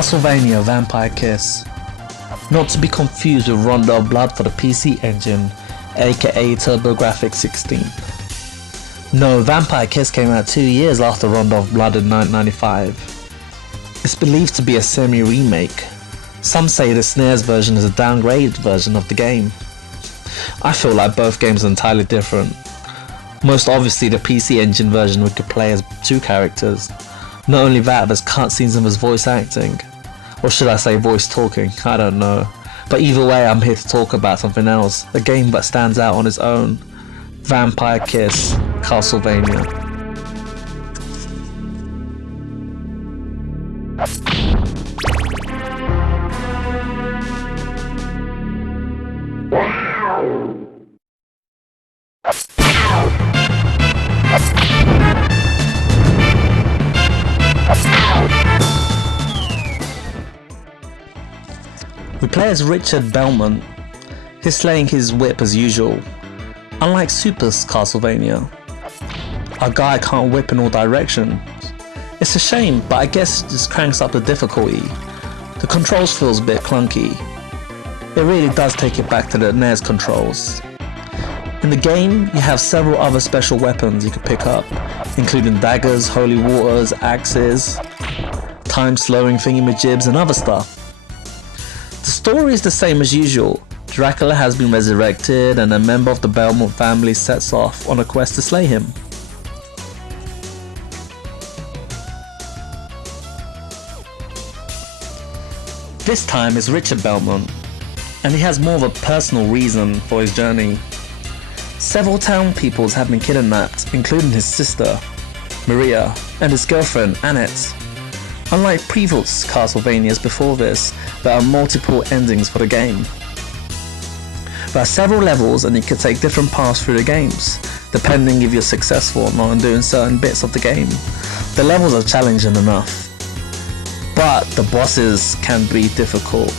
Castlevania Vampire Kiss. Not to be confused with Rondo of Blood for the PC Engine, aka TurboGrafx 16. No, Vampire Kiss came out 2 years after Rondo of Blood in 1995. It's believed to be a semi-remake. Some say the Snes version is a downgraded version of the game. I feel like both games are entirely different. Most obviously the PC Engine version we could play as 2 characters. Not only that, there's cutscenes of his voice acting. Or should I say voice talking, I don't know. But either way, I'm here to talk about something else, a game that stands out on its own. Vampire Kiss, Castlevania. We play as Richard Belmont. He's slaying his whip as usual. Unlike Super Castlevania, our guy can't whip in all directions. It's a shame, but I guess it just cranks up the difficulty. The controls feels a bit clunky. It really does take it back to the NES controls. In the game, you have several other special weapons you can pick up, including daggers, holy waters, axes, time-slowing thingamajibs and other stuff. The story is the same as usual. Dracula has been resurrected and a member of the Belmont family sets off on a quest to slay him. This time is Richard Belmont, and he has more of a personal reason for his journey. Several town peoples have been kidnapped, including his sister, Maria, and his girlfriend, Annette. Unlike previous Castlevanias before this, there are multiple endings for the game. There are several levels and you can take different paths through the games, depending if you're successful or not in doing certain bits of the game. The levels are challenging enough, but the bosses can be difficult,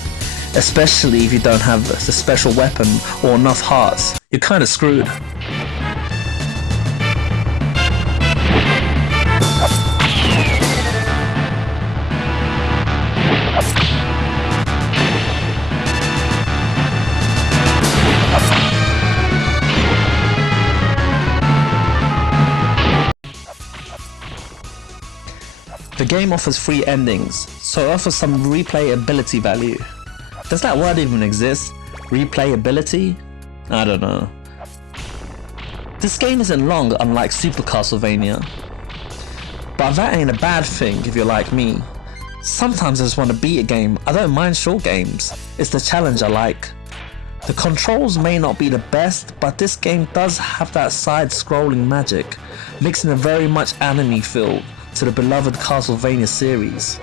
especially if you don't have the special weapon or enough hearts. You're kinda screwed. The game offers 3 endings, so it offers some replayability value. Does that word even exist? Replayability? I don't know. This game isn't long, unlike Super Castlevania. But that ain't a bad thing if you're like me. Sometimes I just want to beat a game. I don't mind short games. It's the challenge I like. The controls may not be the best, but this game does have that side-scrolling magic, mixing a very much anime feel to the beloved Castlevania series.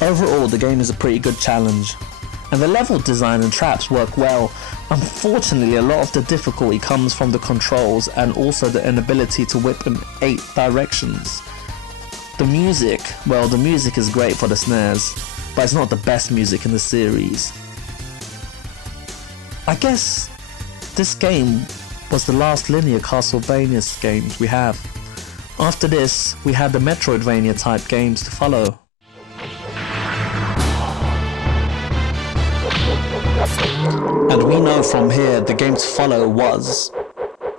Overall, the game is a pretty good challenge, and the level design and traps work well. Unfortunately, a lot of the difficulty comes from the controls and also the inability to whip in 8 directions. The music, well, the music is great for the SNES, but it's not the best music in the series. I guess this game was the last linear Castlevania games we have. After this, we had the Metroidvania type games to follow. And we know from here the game to follow was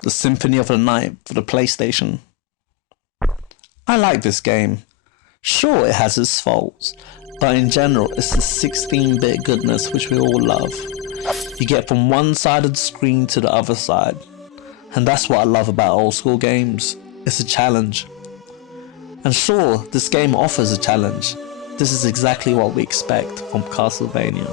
the Symphony of the Night for the PlayStation. I like this game. Sure, it has its faults, but in general it's the 16-bit goodness which we all love. You get from one side of the screen to the other side, and that's what I love about old school games. It's a challenge. And sure, this game offers a challenge. This is exactly what we expect from Castlevania.